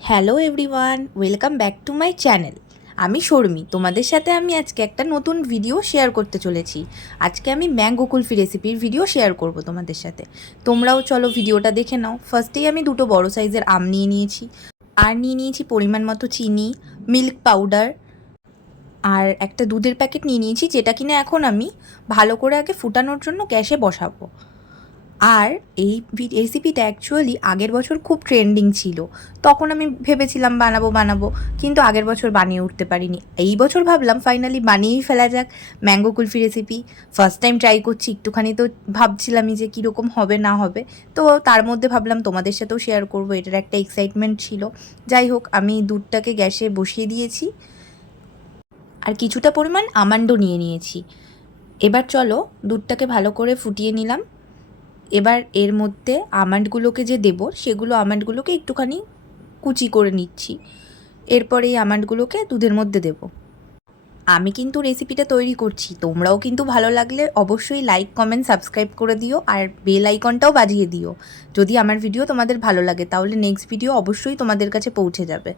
Hello everyone, welcome back to my channel. আমি শর্মি, তোমাদের সাথে আমি আজকে একটা নতুন ভিডিও শেয়ার করতে চলেছি। আজকে আমি ম্যাঙ্গো কুলফি রেসিপির ভিডিও শেয়ার করব তোমাদের সাথে। তোমরাও চলো ভিডিওটা দেখে নাও। ফার্স্টেই আমি দুটো বড় সাইজের আম নিয়ে নিয়েছি, আর নিয়ে নিয়েছি পরিমাণ মতো চিনি, মিল্ক পাউডার, আর একটা দুধের প্যাকেট নিয়ে নিয়েছি, যেটা কিনা এখন আমি ভালো করে আগে ফুটানোর জন্য গ্যাসে বসাবো। আর এই রেসিপিটা অ্যাকচুয়ালি আগের বছর খুব ট্রেন্ডিং ছিল। তখন আমি ভেবেছিলাম বানাবো, কিন্তু আগের বছর বানিয়ে উঠতে পারিনি। এই বছর ভাবলাম ফাইনালি বানিয়েই ফেলা যাক mango kulfi recipe. First time try করছি, একটুখানি তো ভাবছিলামই যে কীরকম হবে না হবে। তো তার মধ্যে ভাবলাম তোমাদের সাথেও শেয়ার করবো, এটার একটা এক্সাইটমেন্ট ছিল। যাই হোক, আমি দুধটাকে গ্যাসে বসিয়ে দিয়েছি, আর কিছুটা পরিমাণ আমন্ডও নিয়ে নিয়েছি। এবার চলো দুধটাকে ভালো করে ফুটিয়ে নিলাম। এবার এর মধ্যে আমন্ডগুলোকে যে দেব, সেগুলো আমন্ডগুলোকে একটুখানি কুচি করে নিচ্ছি। এরপর এই আমন্ডগুলোকে দুধের মধ্যে দেব। আমি কিন্তু রেসিপিটা তৈরি করছি, তোমরাও কিন্তু ভালো লাগলে অবশ্যই লাইক, কমেন্ট, সাবস্ক্রাইব করে দিও, আর বেল আইকনটাও বাজিয়ে দিও। যদি আমার ভিডিও তোমাদের ভালো লাগে তাহলে নেক্সট ভিডিও অবশ্যই তোমাদের কাছে পৌঁছে যাবে।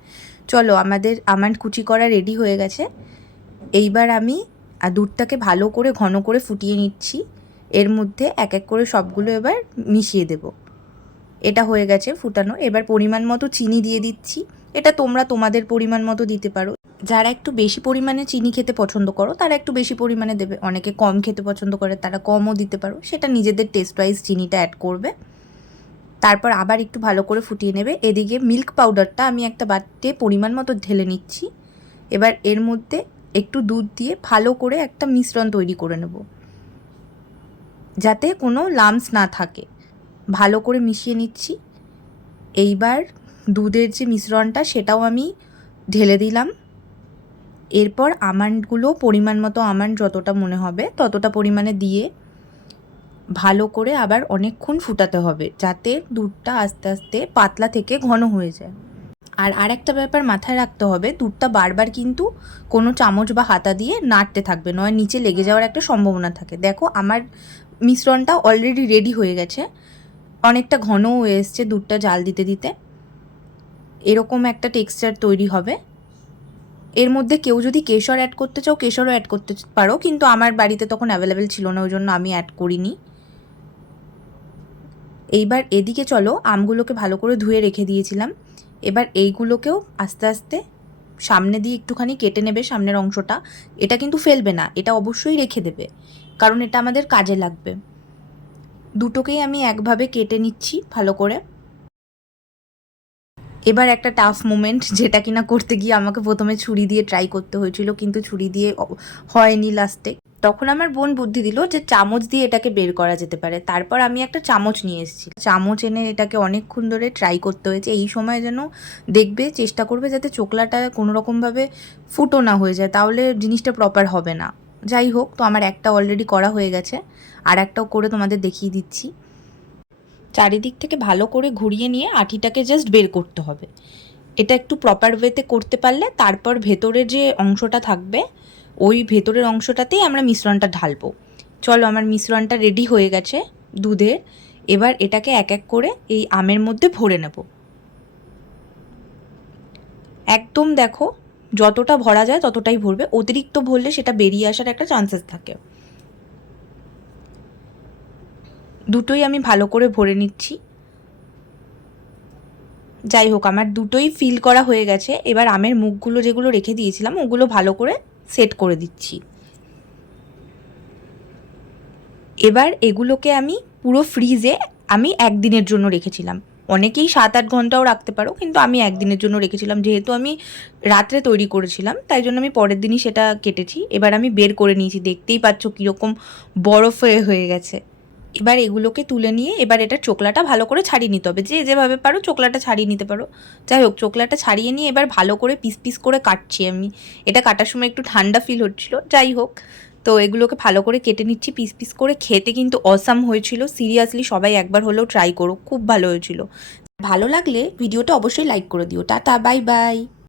চলো, আমাদের আমন্ড কুচি করা রেডি হয়ে গেছে। এইবার আমি দুধটাকে ভালো করে ঘন করে ফুটিয়ে নিচ্ছি। এর মধ্যে এক এক করে সবগুলো এবার মিশিয়ে দেব। এটা হয়ে গেছে ফুটানো। এবার পরিমাণ মতো চিনি দিয়ে দিচ্ছি। এটা তোমরা তোমাদের পরিমাণ মতো দিতে পারো। যারা একটু বেশি পরিমাণে চিনি খেতে পছন্দ করো তারা একটু বেশি পরিমাণে দেবে, অনেকে কম খেতে পছন্দ করে তারা কমও দিতে পারো, সেটা নিজেদের টেস্ট ওয়াইজ চিনিটা অ্যাড করবে। তারপর আবার একটু ভালো করে ফুটিয়ে নেবে। এদিকে মিল্ক পাউডারটা আমি একটা বাটিতে পরিমাণ মতো ঢেলে নিচ্ছি। এবার এর মধ্যে একটু দুধ দিয়ে ভালো করে একটা মিশ্রণ তৈরি করে নেব, যাতে কোনো লামস না থাকে। ভালো করে মিশিয়ে নিচ্ছি। এইবার দুধের যে মিশ্রণটা সেটাও আমি ঢেলে দিলাম। এরপর আমন্ডগুলো পরিমাণ মতো, আমন্ড যতটা মনে হবে ততটা পরিমাণে দিয়ে ভালো করে আবার অনেকক্ষণ ফুটাতে হবে, যাতে দুধটা আস্তে আস্তে পাতলা থেকে ঘন হয়ে যায়। আর একটা ব্যাপার মাথায় রাখতে হবে, দুধটা বারবার কিন্তু কোনো চামচ বা হাতা দিয়ে নাড়তে থাকবে, নয় নিচে লেগে যাওয়ার একটা সম্ভাবনা থাকে। দেখো, আমার মিশ্রণটা অলরেডি রেডি হয়ে গেছে, অনেকটা ঘনও হয়ে এসছে দুধটা জাল দিতে দিতে। এরকম একটা টেক্সচার তৈরি হবে। এর মধ্যে কেউ যদি কেশর অ্যাড করতে চাও কেশরও অ্যাড করতে পারো, কিন্তু আমার বাড়িতে তখন অ্যাভেলেবেল ছিল না, ওই জন্য আমি অ্যাড করিনি। এইবার এদিকে চলো, আমগুলোকে ভালো করে ধুয়ে রেখে দিয়েছিলাম। এবার এইগুলোকেও আস্তে আস্তে সামনে দিয়ে একটুখানি কেটে নেবে, সামনের অংশটা। এটা কিন্তু ফেলবে না, এটা অবশ্যই রেখে দেবে, কারণ এটা আমাদের কাজে লাগবে। দুটোকেই আমি একভাবে কেটে নিচ্ছি ভালো করে। এবার একটা টাফ মোমেন্ট, যেটা কিনা করতে গিয়ে আমাকে প্রথমে ছুরি দিয়ে ট্রাই করতে হয়েছিল, কিন্তু ছুরি দিয়ে হয়নি লাস্টে। তখন আমার বোন বুদ্ধি দিল যে চামচ দিয়ে এটাকে বের করা যেতে পারে। তারপর আমি একটা চামচ নিয়ে এসেছি, চামচ এনে এটাকে অনেকক্ষণ ধরে ট্রাই করতে হয়েছে। এই সময় যেন দেখবে, চেষ্টা করবে যাতে চোকলাটা কোনো রকমভাবে ফুটো না হয়ে যায়, তাহলে জিনিসটা প্রপার হবে না। যাই হোক, তো আমার একটা অলরেডি করা হয়ে গেছে, আর একটাও করে তোমাদের দেখিয়ে দিচ্ছি। চারিদিক থেকে ভালো করে ঘুরিয়ে নিয়ে আঠিটাকে জাস্ট বের করতে হবে। এটা একটু প্রপার ওয়েতে করতে পারলে তারপর ভেতরে যে অংশটা থাকবে, ওই ভেতরের অংশটাতেই আমরা মিশ্রণটা ঢালবো। চলো, আমার মিশ্রণটা রেডি হয়ে গেছে দুধের। এবার এটাকে এক এক করে এই আমের মধ্যে ভরে নেব। একদম দেখো, যতটা ভরা যায় ততটাই ভরবে, অতিরিক্ত ভরলে সেটা বেরিয়ে আসার একটা চান্সেস থাকে। দুটোই আমি ভালো করে ভরে নিচ্ছি। যাই হোক, আমার দুটোই ফিল করা হয়ে গেছে। এবার আমের মুখগুলো যেগুলো রেখে দিয়েছিলাম ওগুলো ভালো করে সেট করে দিচ্ছি। এবার এগুলোকে আমি পুরো ফ্রিজে আমি একদিনের জন্য রেখেছিলাম। অনেকেই 7-8 ঘন্টাও রাখতে পারো, কিন্তু আমি একদিনের জন্য রেখেছিলাম। যেহেতু আমি রাত্রে তৈরি করেছিলাম, তাই জন্য আমি পরের দিনই সেটা কেটেছি। এবার আমি বের করে নিয়েছি, দেখতেই পাচ্ছ কীরকম বরফ হয়ে গেছে। এবার এগুলোকে তুলে নিয়ে এবার এটা চোকলাটা ভালো করে ছাড়িয়ে নিতে হবে, যে যেভাবে পারো চোকলাটা ছাড়িয়ে নিতে পারো। যাই হোক, চোকলাটা ছাড়িয়ে নিয়ে এবার ভালো করে পিস পিস করে কাটছি আমি। এটা কাটার সময় একটু ঠান্ডা ফিল হচ্ছিল। যাই হোক, তো এগুলোকে ভালো করে কেটে নিচ্ছি পিস পিস করে। খেতে কিন্তু অসাম হয়েছিল, সিরিয়াসলি সবাই একবার হলেও ট্রাই করো, খুব ভালো হয়েছিল। ভালো লাগলে ভিডিওটা অবশ্যই লাইক করে দিও। Tata, bye bye.